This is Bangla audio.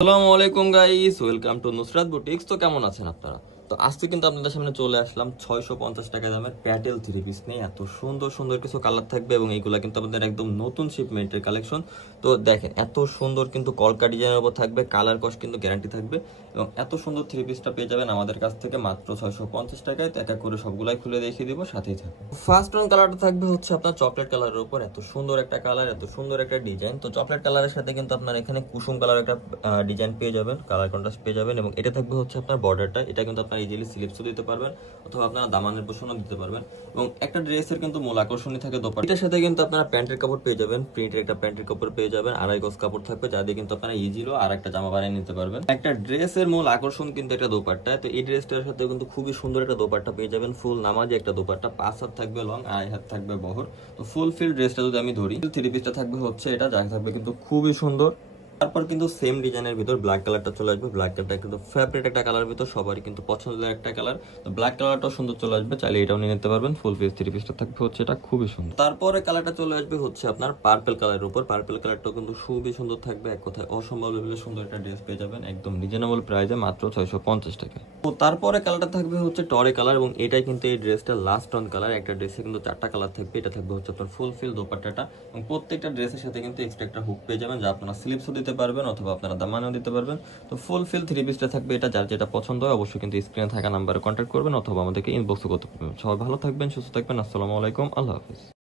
আসসালামু আলাইকুম guys, welcome to Nusrat boutiques. তো কেমন আছেন আপনারা? তো আজকে কিন্তু আপনাদের সামনে চলে আসলাম 650 টাকা দামের প্যাটেল থ্রি পিস নিয়ে। এত সুন্দর সুন্দর কিছু কালার থাকবে এবং এইগুলা কিন্তু আপনাদের একদম নতুন শিপমেন্টের কালেকশন। তো দেখেন এত সুন্দর কিন্তু কলকা ডিজাইনের উপর থাকবে, কালার কস্ট কিন্তু গ্যারান্টি থাকবে এবং এত সুন্দর থ্রি পিসটা পেয়ে যাবেন আমাদের কাছ থেকে মাত্র 650 টাকায়। তো এক এক করে সবগুলাই খুলে দেখিয়ে দিব, সাথেই থাকবে। ফার্স্ট ওয়ান কালারটা থাকবে হচ্ছে আপনার চকলেট কালারের উপর। এত সুন্দর একটা কালার, এত সুন্দর একটা ডিজাইন। তো চকলেট কালারের সাথে কিন্তু আপনার এখানে কুসুম কালার একটা ডিজাইন পেয়ে যাবেন, কালার কন্ট্রাস্ট পেয়ে যাবেন এবং এটা থাকবে হচ্ছে আপনার বর্ডারটা। এটা কিন্তু আপনার ইজিলি স্লিপসও দিতে পারবেন অথবা আপনারা দামানের পোষণও দিতে পারবেন। এবং একটা ড্রেসের কিন্তু মূল আকর্ষণই থাকে দোপাট্টা। এটার সাথে কিন্তু আপনারা প্যান্টের কাপড় পেয়ে যাবেন, প্রিন্টের একটা প্যান্টের কাপড় পেয়ে যাবেন, আড়াই গজ কাপড় থাকবে যা দিয়ে কিন্তু আপনারা ইজিলি আর একটা জামা বানিয়ে নিতে পারবেন। একটা ড্রেসের মূল আকর্ষণ কিন্তু একটা দোপাট্টা। তো এই ড্রেসটার সাথে কিন্তু খুবই সুন্দর একটা দোপাট্টা পেয়ে যাবেন, ফুল নামাজি একটা দোপাট্টা, 5 হাত থাকবে লং, আড়াই হাত থাকবে বহর। তো ফুল ফিল ড্রেসটা যদি আমি ধরি, থ্রি পিসটা থাকবে হচ্ছে এটা, যা থাকবে কিন্তু খুবই সুন্দর। তারপর কিন্তু সেম ডিজাইনের ভিতর ব্ল্যাক কালারটা চলে আসবে। ব্ল্যাক কালারটা কিন্তু ফেভারিট একটা কালার ভিতর, সবারই কিন্তু পছন্দের একটা কালার। তো ব্ল্যাক কালারটাও সুন্দর চলে আসবে, চাইলে এটাও নিয়ে নিতে পারবেন। ফুল পিস থ্রি পিসটা থাকবে হচ্ছে এটা, খুবই সুন্দর। তারপরে কালারটা চলে আসবে হচ্ছে আপনার পার্পল কালারের উপর। পার্পল কালারটাও কিন্তু খুবই সুন্দর থাকবে, এক কথায় অসম্ভব লেভেলের সুন্দর একটা ড্রেস পেয়ে যাবেন একদম রিজনেবল প্রাইসে মাত্র 650 টাকা। তো তারপরে কালারটা থাকবে হচ্ছে টরে কালার এবং এটাই কিন্তু এই ড্রেসটা লাস্ট অন কালার। একটা ড্রেসে কিন্তু 4টা কালার থাকবে। এটা থাকবে হচ্ছে আপনার ফুল ফিল দোপাট্টাটা এবং প্রত্যেকটা ড্রেসের সাথে কিন্তু এক্সট্রা একটা হুক পেয়ে যাবেন, যা আপনারা স্লিপসও দিতে পারবেন অথবা আপনারা দামানও দিতে পারবেন। তো ফুল ফিল থ্রি পিসটা থাকবে এটা, যার যেটা পছন্দ হয় অবশ্যই কিন্তু স্ক্রিনে থাকা নাম্বারে কন্ট্যাক্ট করবেন অথবা আমাদেরকে ইনবক্সও করতে পারবেন। সবাই ভালো থাকবেন, সুস্থ থাকবেন। আসসালামু আলাইকুম, আল্লাহ হাফিজ।